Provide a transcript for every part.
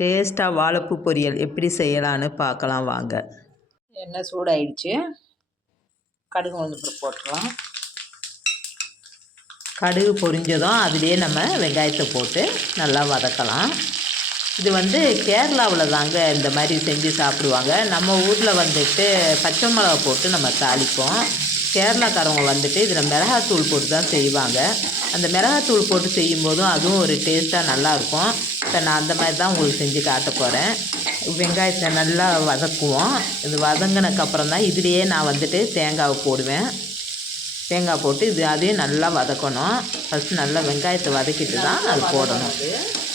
டேஸ்ட்டாக வாழைப்பூ பொரியல் எப்படி செய்யலான்னு பார்க்கலாம் வாங்க. எண்ணெய் சூடாயிடுச்சு. கடுகு உளுந்து போட்டுக்கலாம். கடுகு பொரிஞ்சதும் அதுலேயே நம்ம வெங்காயத்தை போட்டு நல்லா வதக்கலாம். இது கேரளாவில் தாங்க இந்த மாதிரி செஞ்சு சாப்பிடுவாங்க. நம்ம ஊரில் பச்சை மிளகா போட்டு நம்ம தாளிப்போம். கேரளாக்காரவங்க இதில் மிளகாத்தூள் போட்டு தான் செய்வாங்க. அந்த மிளகாத்தூள் போட்டு செய்யும்போதும் அதுவும் ஒரு டேஸ்ட்டாக நல்லாயிருக்கும். இப்போ நான் அந்த மாதிரி தான் உங்களுக்கு செஞ்சு காட்ட போகிறேன். வெங்காயத்தை நல்லா வதக்குவோம். இது வதங்கினதுக்கப்புறம் தான் இதுலேயே நான் தேங்காவை போடுவேன். தேங்காய் போட்டு அதையும் நல்லா வதக்கணும். ஃபஸ்ட்டு நல்லா வெங்காயத்தை வதக்கிட்டு தான் அது போடணும்.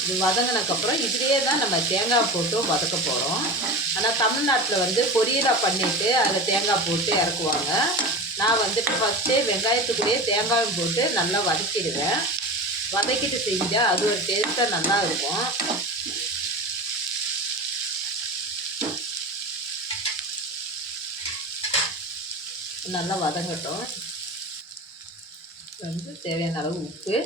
இது வதங்கினதுக்கப்புறம் இதுலேயே தான் நம்ம தேங்காய் போட்டு வதக்க போகிறோம். ஆனால் தமிழ்நாட்டில் பொரியலாக பண்ணிவிட்டு அதில் தேங்காய் போட்டு இறக்குவாங்க. நான் ஃபஸ்ட்டே வெங்காயத்துக்குள்ளேயே தேங்காயும் போட்டு நல்லா வதக்கிடுவேன். வதக்கிட்டு செஞ்சால் அது ஒரு டேஸ்ட்டாக நல்லா இருக்கும். நல்லா வதங்கட்டும். தேவையான அளவு உப்பு,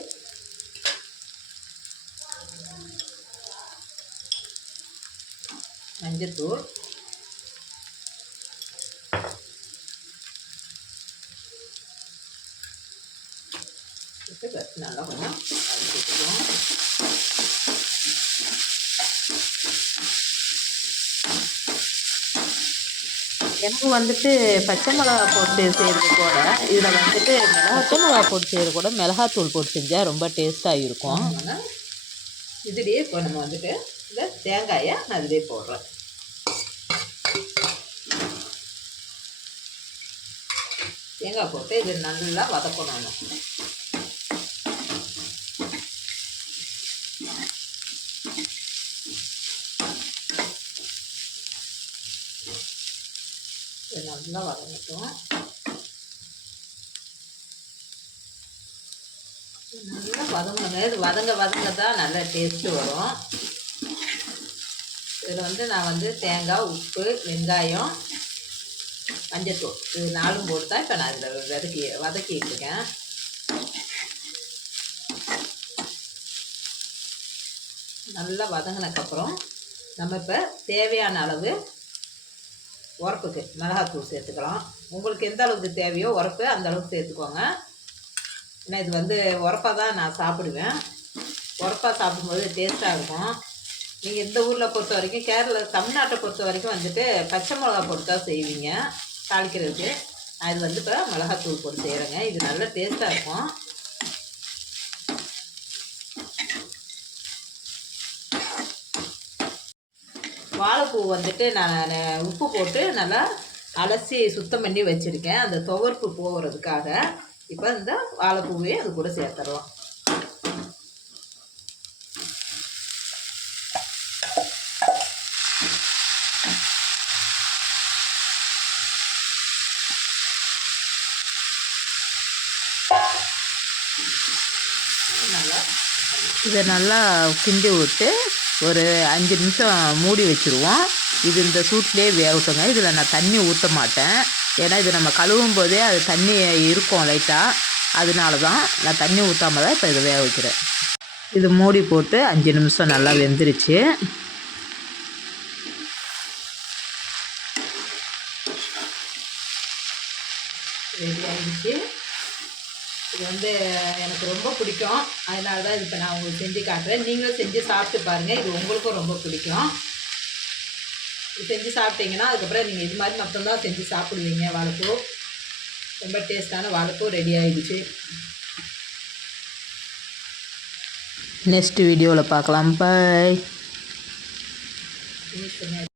மஞ்சத்தூள், நல்லா கொஞ்சம் வதக்கிக்குவோம். எனக்கு பச்சை மிளகா போட்டு செய்கிறது கூட இதில் பச்சை மிளகா போட்டு செய்கிறது கூட மிளகாத்தூள் போட்டு செஞ்சால் ரொம்ப டேஸ்ட்டாக இருக்கும். இதுலேயே இப்போ நம்ம இந்த தேங்காயை அதிலே போடுறோம். தேங்காய் போட்டு இது நல்லா வதக்கணும். நல்லா வதங்கட்டும். நல்லா வதங்கணுங்க. இது வதங்க தான் நல்ல டேஸ்ட்டு வரும். இதில் நான் தேங்காய், உப்பு, வெங்காயம், மஞ்சத்தூள் இது 4 போட்டு தான் இப்போ நான் இதில் வதக்கிட்டு இருக்கேன். நல்லா வதங்கினதுக்கப்புறம் நம்ம இப்போ தேவையான அளவு உரப்புக்கு மிளகாத்தூள் சேர்த்துக்கலாம். உங்களுக்கு எந்த அளவுக்கு தேவையோ உரப்பு அந்த அளவுக்கு சேர்த்துக்கோங்க. ஏன்னா இது உரப்பாக தான் நான் சாப்பிடுவேன். உரப்பாக சாப்பிடும்போது டேஸ்ட்டாக இருக்கும். நீங்கள் இந்த ஊரில் பொறுத்த வரைக்கும் தமிழ்நாட்டை பொறுத்த வரைக்கும் பச்சை மிளகா போட்டு தான் செய்வீங்க தாளிக்கிறதுக்கு. நான் இது இப்போ மிளகாத்தூள் போட்டு செய்கிறேங்க. இது நல்ல டேஸ்ட்டாக இருக்கும். வாழைப்பூ நான் உப்பு போட்டு நல்லா அலசி சுத்தம் பண்ணி வச்சுருக்கேன். அந்த துவர்ப்பு போகிறதுக்காக இப்போ இந்த வாழைப்பூவே அது கூட சேர்த்துறோம். இதை நல்லா கிண்டி விட்டு ஒரு 5 நிமிஷம் மூடி வச்சுருவோம். இது இந்த சூட்லேயே வேகட்டுங்க. இதில் நான் தண்ணி ஊற்ற மாட்டேன். ஏன்னா இது நம்ம கழுவும் போதே அது தண்ணி இருக்கும் லைட்டாக. அதனால தான் நான் தண்ணி ஊற்றாம தான் இப்போ இதை வேக வைக்கிறேன். இது மூடி போட்டு 5 நிமிஷம் நல்லா வெந்துருச்சு. ரெடி ஆகிடுச்சு. இது எனக்கு ரொம்ப பிடிக்கும். அதனால தான் இது இப்போ நான் உங்களுக்கு செஞ்சு காட்டுறேன். நீங்களும் செஞ்சு சாப்பிட்டு பாருங்கள். இது உங்களுக்கும் ரொம்ப பிடிக்கும். இது செஞ்சு சாப்பிட்டீங்கன்னா அதுக்கப்புறம் நீங்கள் இது மாதிரி மட்டும்தான் செஞ்சு சாப்பிடுவீங்க. வாழைப்பூ ரொம்ப டேஸ்ட்டான வாழைப்பூ ரெடி ஆகிடுச்சு. நெக்ஸ்ட் வீடியோவில் பார்க்கலாம். பாய்.